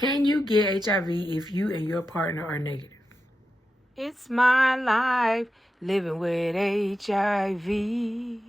Can you get HIV if you and your partner are negative? It's my life living with HIV.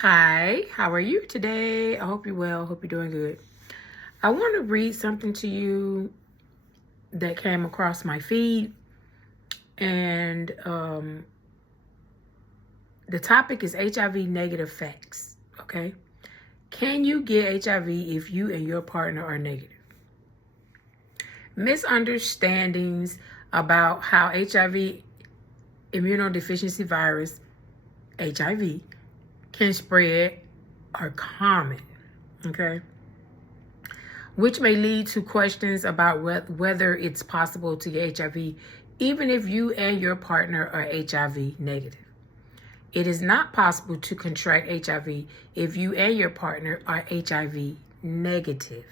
Hi, how are you today? I hope you're well. Hope you're doing good. I want to read something to you that came across my feed, and the topic is HIV negative facts. Okay, can you get HIV if you and your partner are negative? Misunderstandings about how HIV, immunodeficiency virus, HIV, can spread are common, okay? Which may lead to questions about whether it's possible to get HIV even if you and your partner are HIV negative. It is not possible to contract HIV if you and your partner are HIV negative,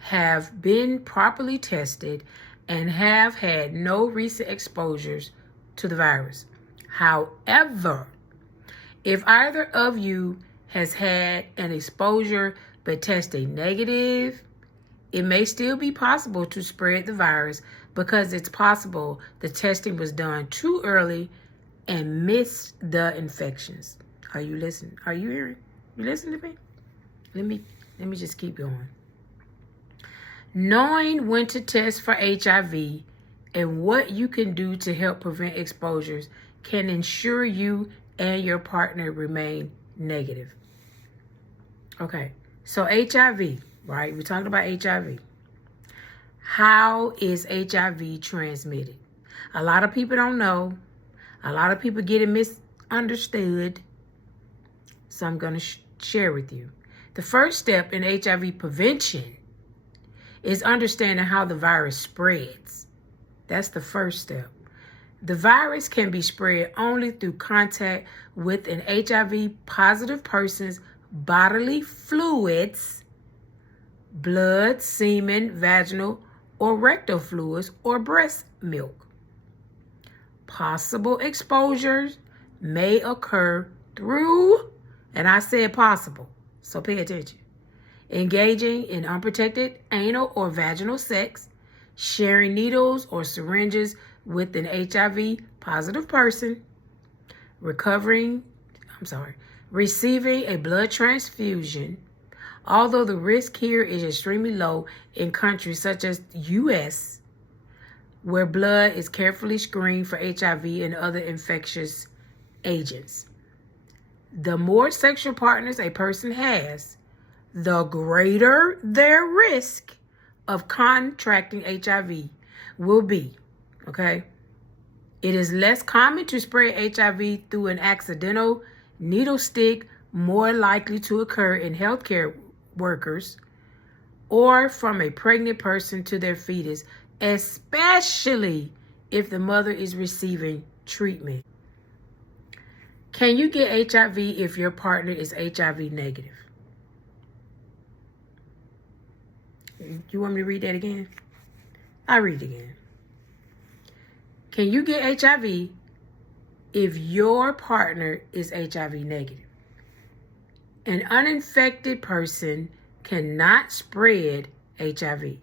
have been properly tested, and have had no recent exposures to the virus. However, if either of you has had an exposure but tested negative, it may still be possible to spread the virus because it's possible the testing was done too early and missed the infections. Are you listening? Are you hearing? You listening to me? Let me just keep going. Knowing when to test for HIV and what you can do to help prevent exposures can ensure you and your partner remain negative. Okay, so HIV, right? We're talking about HIV. How is HIV transmitted? A lot of people don't know. A lot of people get it misunderstood. So I'm going to share with you. The first step in HIV prevention is understanding how the virus spreads. That's the first step. The virus can be spread only through contact with an HIV positive person's bodily fluids, blood, semen, vaginal or rectal fluids, or breast milk. Possible exposures may occur through, and I said possible, so pay attention, engaging in unprotected anal or vaginal sex, sharing needles or syringes with an HIV positive person, receiving a blood transfusion, although the risk here is extremely low in countries such as the U.S., where blood is carefully screened for HIV and other infectious agents. The more sexual partners a person has, the greater their risk of contracting HIV will be, okay? It is less common to spread HIV through an accidental needle stick, more likely to occur in healthcare workers or from a pregnant person to their fetus, especially if the mother is receiving treatment. Can you get HIV if your partner is HIV negative? You want me to read that again? I'll read it again. Can you get HIV if your partner is HIV negative? An uninfected person cannot spread HIV.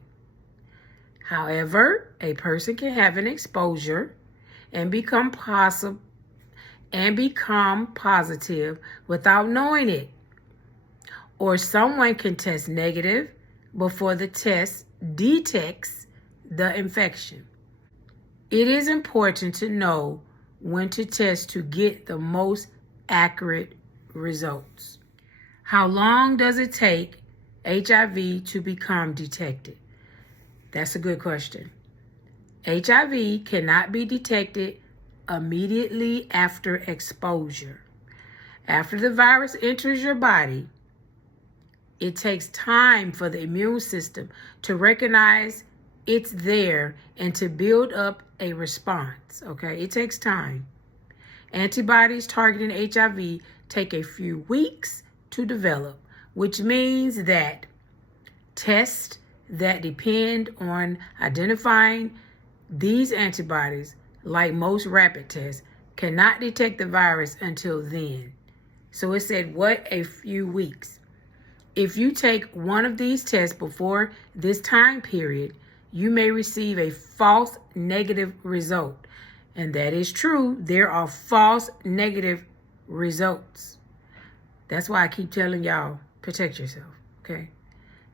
However, a person can have an exposure and become positive without knowing it. Or someone can test negative before the test detects the infection. It is important to know when to test to get the most accurate results. How long does it take HIV to become detected? That's a good question. HIV cannot be detected immediately after exposure. After the virus enters your body, it takes time for the immune system to recognize it's there and to build up a response, okay? It takes time. Antibodies targeting HIV take a few weeks to develop, which means that tests that depend on identifying these antibodies, like most rapid tests, cannot detect the virus until then. So it said, what, a few weeks. If you take one of these tests before this time period, you may receive a false negative result. And that is true. There are false negative results. That's why I keep telling y'all, protect yourself, okay?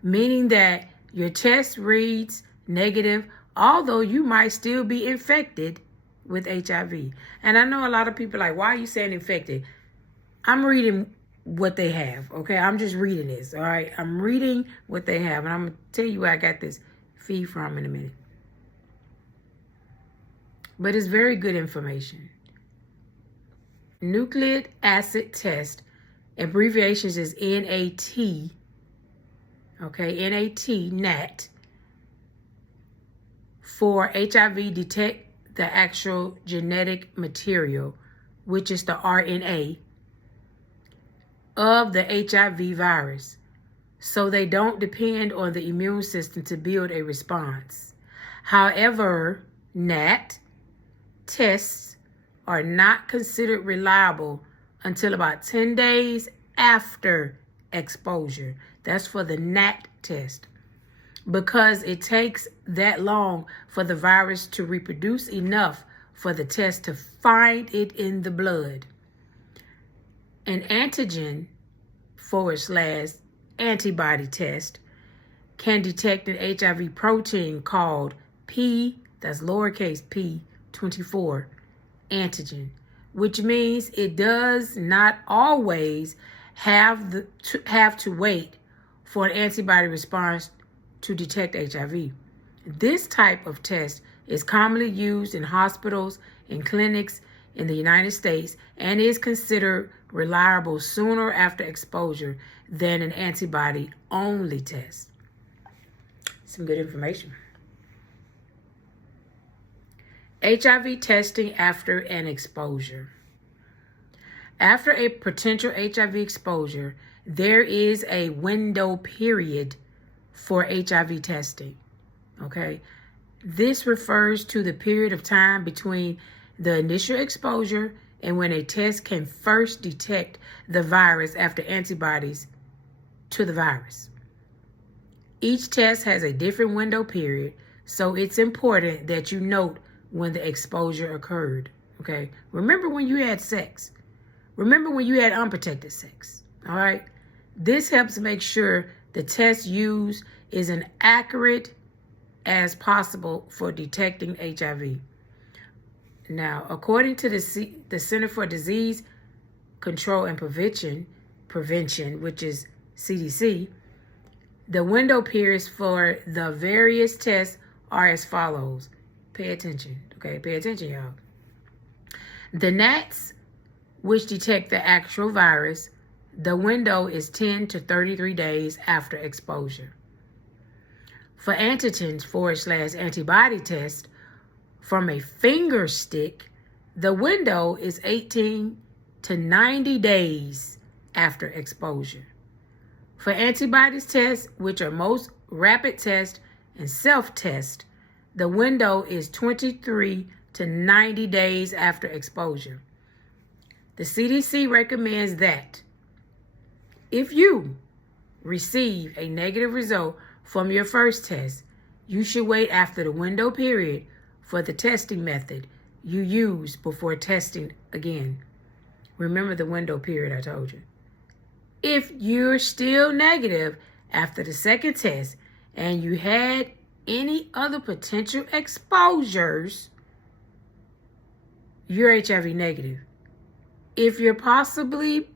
Meaning that your test reads negative, although you might still be infected with HIV. And I know a lot of people are like, why are you saying infected? I'm reading what they have, okay? I'm just reading this, all right? I'm reading what they have, and I'm going to tell you where I got this feed from in a minute. But it's very good information. Nucleic acid test, abbreviations is NAT, okay, NAT, for HIV detect the actual genetic material, which is the RNA of the HIV virus, so they don't depend on the immune system to build a response. However, NAT tests are not considered reliable until about 10 days after exposure. That's for the NAT test, because it takes that long for the virus to reproduce enough for the test to find it in the blood. An antigen / antibody test can detect an HIV protein called P, that's lowercase p, 24 antigen, which means it does not always have to wait for an antibody response to detect HIV. This type of test is commonly used in hospitals and clinics in the United States and is considered reliable sooner after exposure than an antibody-only test. Some good information. HIV testing after an exposure. After a potential HIV exposure, there is a window period for HIV testing, okay? This refers to the period of time between the initial exposure and when a test can first detect the virus after antibodies to the virus. Each test has a different window period, so it's important that you note when the exposure occurred, okay? Remember when you had sex. Remember when you had unprotected sex, all right? This helps make sure the test used is as accurate as possible for detecting HIV. Now, according to the Center for Disease Control and Prevention, which is CDC, the window periods for the various tests are as follows. Pay attention, okay? Pay attention, y'all. The NATs, which detect the actual virus, the window is 10 to 33 days after exposure. For antigens / antibody test from a finger stick, the window is 18 to 90 days after exposure. For antibodies tests, which are most rapid tests and self-test, the window is 23 to 90 days after exposure. The CDC recommends that if you receive a negative result from your first test, you should wait after the window period for the testing method you used before testing again. Remember the window period I told you. If you're still negative after the second test and you had any other potential exposures, you're HIV negative. If you're possibly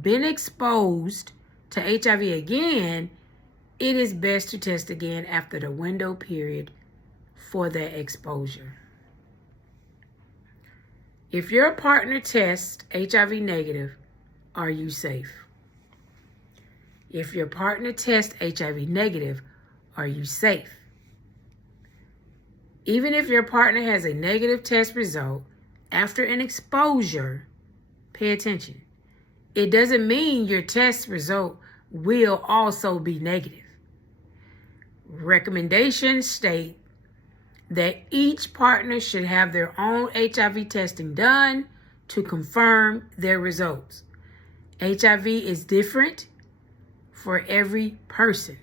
been exposed to HIV again, it is best to test again after the window period for that exposure. If your partner tests HIV negative, are you safe? If your partner tests HIV negative, are you safe? Even if your partner has a negative test result after an exposure, pay attention. It doesn't mean your test result will also be negative. Recommendations state that each partner should have their own HIV testing done to confirm their results. HIV is different for every person,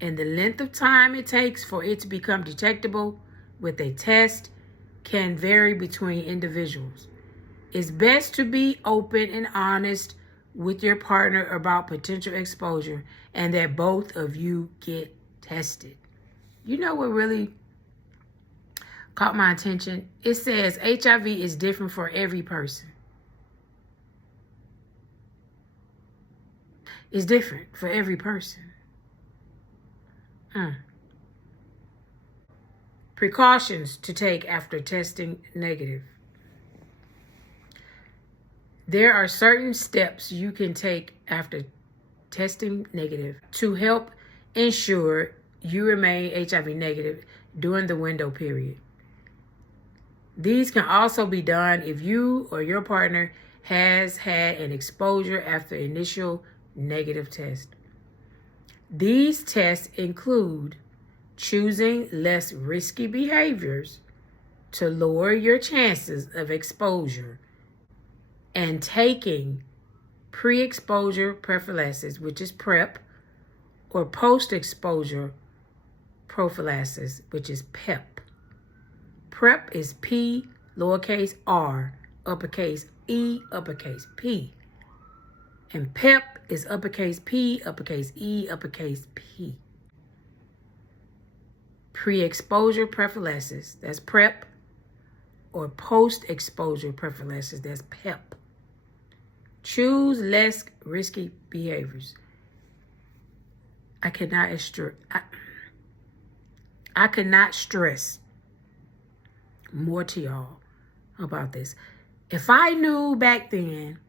and the length of time it takes for it to become detectable with a test can vary between individuals. It's best to be open and honest with your partner about potential exposure and that both of you get tested. You know what really caught my attention? It says HIV is different for every person. It's different for every person. Precautions to take after testing negative. There are certain steps you can take after testing negative to help ensure you remain HIV negative during the window period. These can also be done if you or your partner has had an exposure after initial negative test. These tests include choosing less risky behaviors to lower your chances of exposure and taking pre-exposure prophylaxis, which is PrEP, or post-exposure prophylaxis, which is PEP. PrEP is P, lowercase r, uppercase E, uppercase P. And PEP is uppercase P, uppercase E, uppercase P. Pre-exposure prophylaxis, that's PrEP, or post-exposure prophylaxis, that's PEP. Choose less risky behaviors. I could not stress more to y'all about this. If I knew back then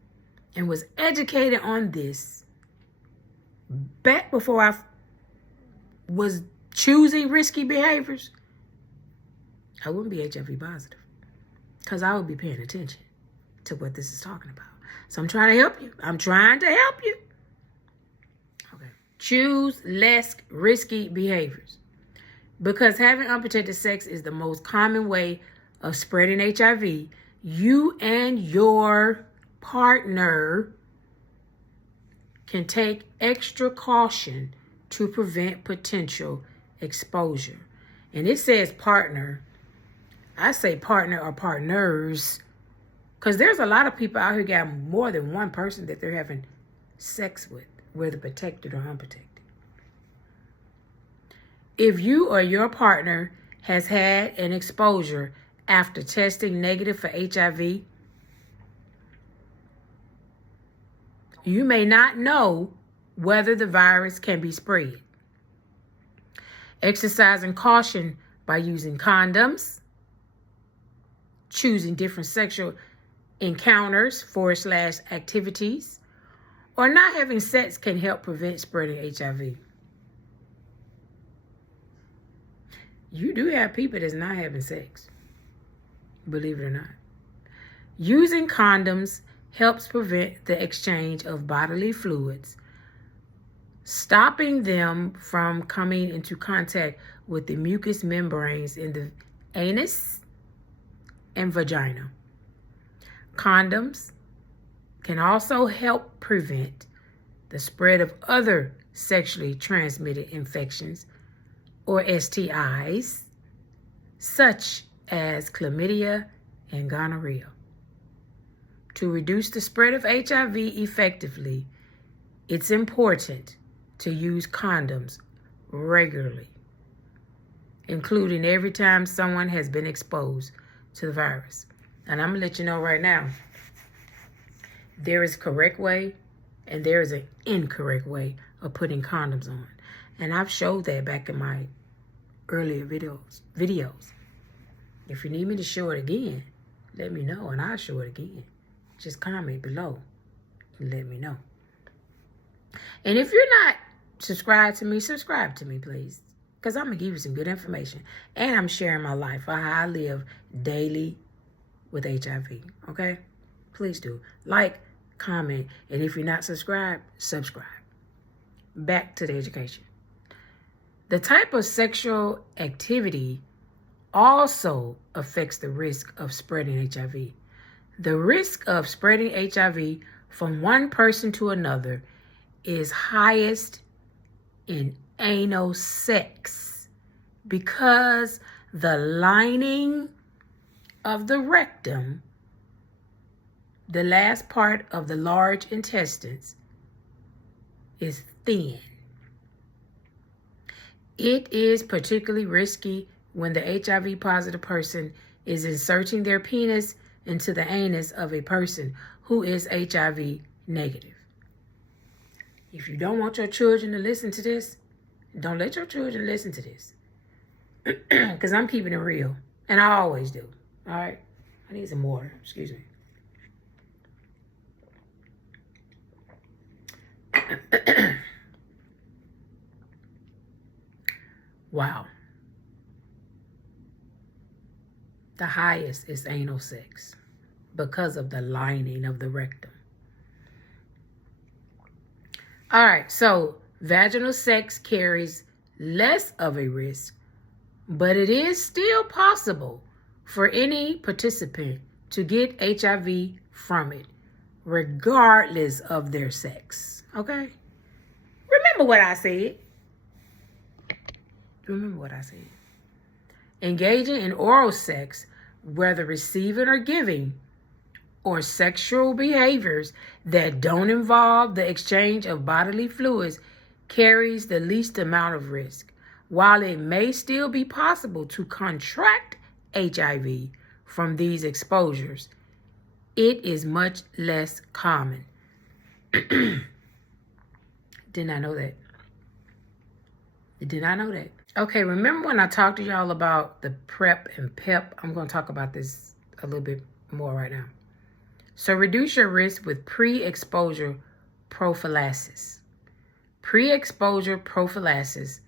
and was educated on this back before I was choosing risky behaviors, I wouldn't be HIV positive because I would be paying attention to what this is talking about. So I'm trying to help you. Okay. Choose less risky behaviors. Because having unprotected sex is the most common way of spreading HIV, you and your partner can take extra caution to prevent potential exposure. And it says partner. I say partner or partners because there's a lot of people out here got more than one person that they're having sex with, whether protected or unprotected. If you or your partner has had an exposure after testing negative for HIV, you may not know whether the virus can be spread. Exercising caution by using condoms, choosing different sexual encounters / activities, or not having sex can help prevent spreading HIV. You do have people that's not having sex, believe it or not. Using condoms helps prevent the exchange of bodily fluids, stopping them from coming into contact with the mucous membranes in the anus and vagina. Condoms can also help prevent the spread of other sexually transmitted infections or STIs, such as chlamydia and gonorrhea. To reduce the spread of HIV effectively, it's important to use condoms regularly, including every time someone has been exposed to the virus. And I'm going to let you know right now, there is a correct way and there is an incorrect way of putting condoms on. And I've showed that back in my earlier videos. If you need me to show it again, let me know and I'll show it again. Just comment below and let me know. And if you're not subscribed to me, subscribe to me, please. Because I'm going to give you some good information. And I'm sharing my life, how I live daily with HIV. Okay? Please do. Like, comment, and if you're not subscribed, subscribe. Back to the education. The type of sexual activity also affects the risk of spreading HIV. The risk of spreading HIV from one person to another is highest in anal sex because the lining of the rectum, the last part of the large intestines, is thin. It is particularly risky when the HIV positive person is inserting their penis into the anus of a person who is HIV negative. If you don't want your children to listen to this, don't let your children listen to this. Because I'm keeping it real. And I always do. All right? I need some water. Excuse me. Wow. The highest is anal sex because of the lining of the rectum. All right, so vaginal sex carries less of a risk, but it is still possible for any participant to get HIV from it, regardless of their sex. Okay? Remember what I said. Remember what I said. Engaging in oral sex, whether receiving or giving, or sexual behaviors that don't involve the exchange of bodily fluids carries the least amount of risk. While it may still be possible to contract HIV from these exposures, it is much less common. Did not know that. Did not know that. Okay, remember when I talked to y'all about the PrEP and PEP? I'm going to talk about this a little bit more right now. So reduce your risk with pre-exposure prophylaxis. Pre-exposure prophylaxis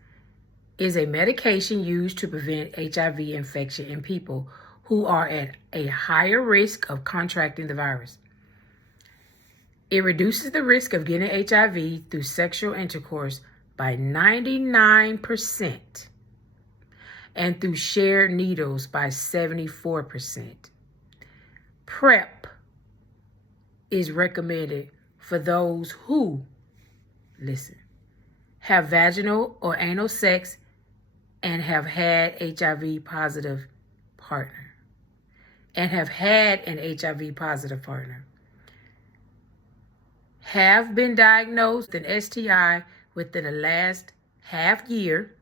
is a medication used to prevent HIV infection in people who are at a higher risk of contracting the virus. It reduces the risk of getting HIV through sexual intercourse by 99% and through shared needles by 74%. PrEP is recommended for those who, listen, have vaginal or anal sex and have had HIV positive partner. And have had an HIV positive partner. Have been diagnosed with an STI within the last half year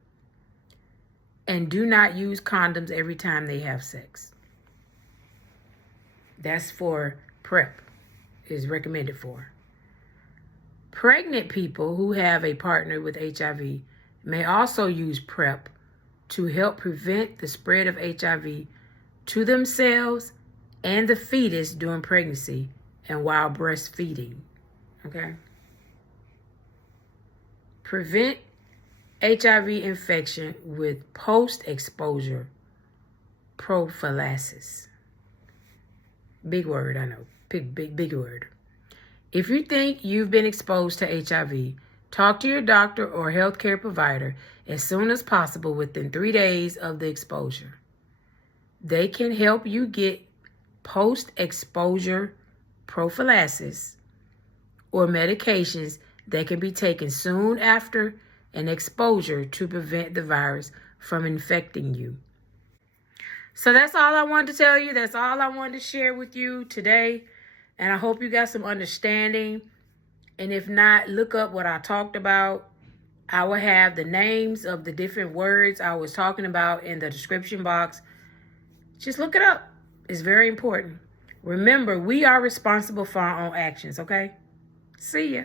and do not use condoms every time they have sex. That's for PrEP. Is recommended for. Pregnant people who have a partner with HIV may also use PrEP to help prevent the spread of HIV to themselves and the fetus during pregnancy and while breastfeeding. Okay? Prevent HIV infection with post-exposure prophylaxis. Big word, I know. Big word. If you think you've been exposed to HIV, talk to your doctor or healthcare provider as soon as possible within 3 days of the exposure. They can help you get post-exposure prophylaxis or medications that can be taken soon after an exposure to prevent the virus from infecting you. So that's all I wanted to tell you. That's all I wanted to share with you today. And I hope you got some understanding. And if not, look up what I talked about. I will have the names of the different words I was talking about in the description box. Just look it up. It's very important. Remember, we are responsible for our own actions, okay? See ya.